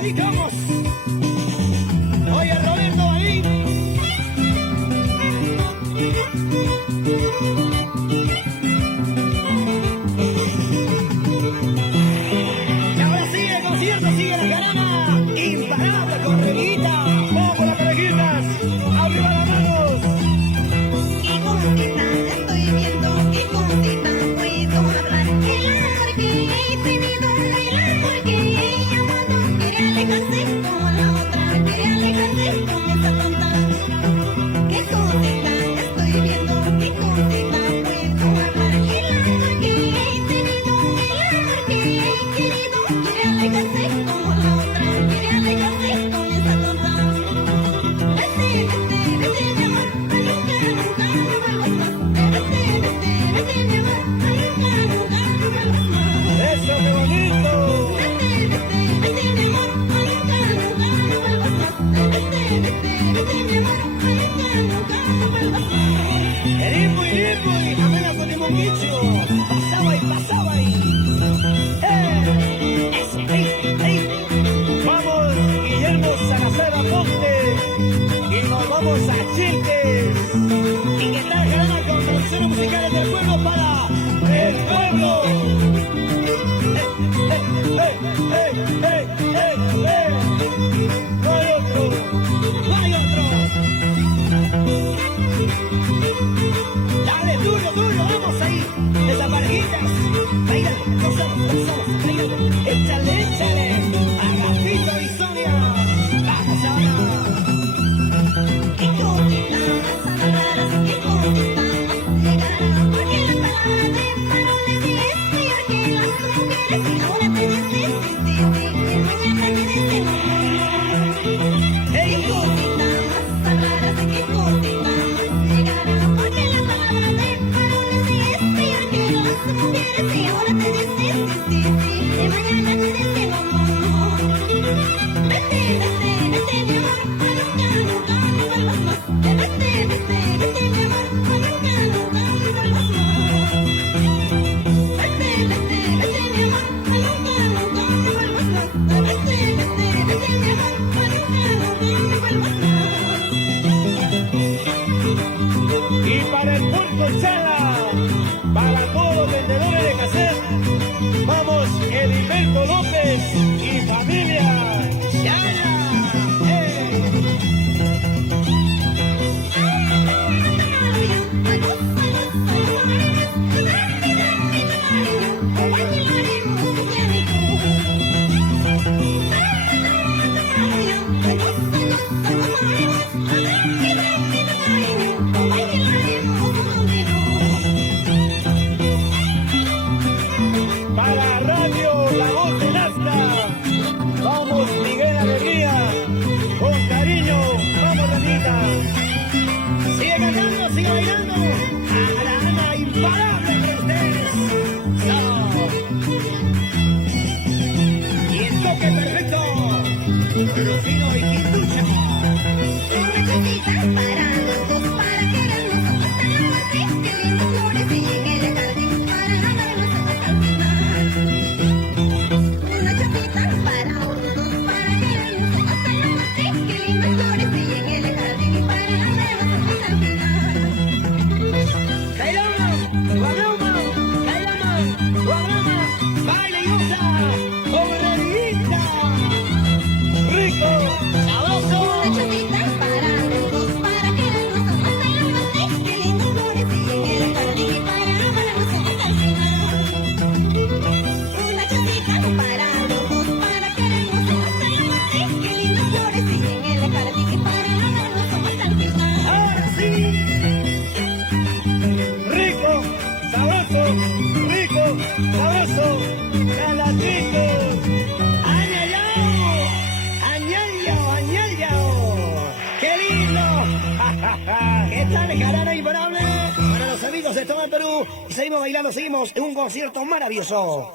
dedicamos. Oye, Roberto, ahí. Y ahora sigue el concierto, sigue la jarana. Imparable con Reguita. Vamos con las parejitas. Arriba las manos. Qué cosita estoy viendo, qué cosita puedo hablar. El amor que he tenido, el amor que he llamado, quiere alejarse como la otra, quiere alejarse con esa tonta. Qué cosita estoy viendo, qué cosita puedo hablar. El amor que he tenido, el amor que he querido, quiere alejarse como la otra, quiere alejarse con esa tonta. Vete, vete, vete, mi amor, nunca, nunca me vuelvas más. Vete, vete, vete, mi amor, nunca, nunca me vuelvas más. Eso, qué bonito. Vete, vete, vete, mi amor, nunca, nunca me vuelvas más. Vete, vete, vete, mi amor, nunca, nunca me vuelvas más. El hipo y apenas con Timonguicho. Pasaba ahí. Eso, ahí. Vamos, Guillermo Salazar Aponte. Y nos vamos a Chiltes. Y que tal jarana con producciones musicales del pueblo para el pueblo. No hay otro, no hay otro. Dale, duro, vamos ahí. Esas parejitas. Baila, gozamos, baila. Échale. Agapito y Sonia. Vamos ahora. Qué cosita más raras, qué cosita más llegaron. Porque las palabras de varones y es peor que las mujeres. Y ahora te dicen sí, y mañana te dicen no. Qué cosita más raras, qué cosita más llegaron. Porque las palabras de varones y es peor que las mujeres. Y ahora te dicen sí, y mañana te dicen no. Vete, vete, vete, mi amor, nunca, nunca me vuelvas más. Vete, vete, vete, mi amor, nunca, nunca me vuelvas más. Vete, vete, vete, mi amor, nunca, nunca me vuelvas más. Vete, vete, vete, mi amor, nunca, nunca me vuelvas más. Y para el Puerto Chala, para todos los vendedores de cassette, vamos, Heriberto López y familia. ¡Yaya! Para Radio La Voz de Nazca, vamos Miguel Alegría, con cariño, vamos Ranita. Sigue cantando, sigue bailando, a la Ana imparable entre ustedes. Y el toque perfecto, Rufino y Quintucha. Una cosita para los dos, para querernos hasta la muerte. Qué lindos flores y en el jardín, para amarnos hasta el final. Una cosita para los dos, para querernos hasta la muerte. Qué lindos flores y en el jardín, para amarnos hasta el final. Cairama, guagrama, baile y goza, con Reguita. Rico, sabroso. Una cosita para los dos, para querernos hasta la muerte. Qué lindos flores y en el jardín, para amarnos hasta el final. Una cosita para los dos, para querernos hasta la muerte. Qué lindas flores y en el jardín, para amarnos hasta el final. Ahora sí. Rico, sabroso, galatitos. Añayao. ¡Qué lindo! ¿Qué tal, jarana imparable? Para los amigos de todo el Perú. Y seguimos bailando, seguimos en un concierto maravilloso.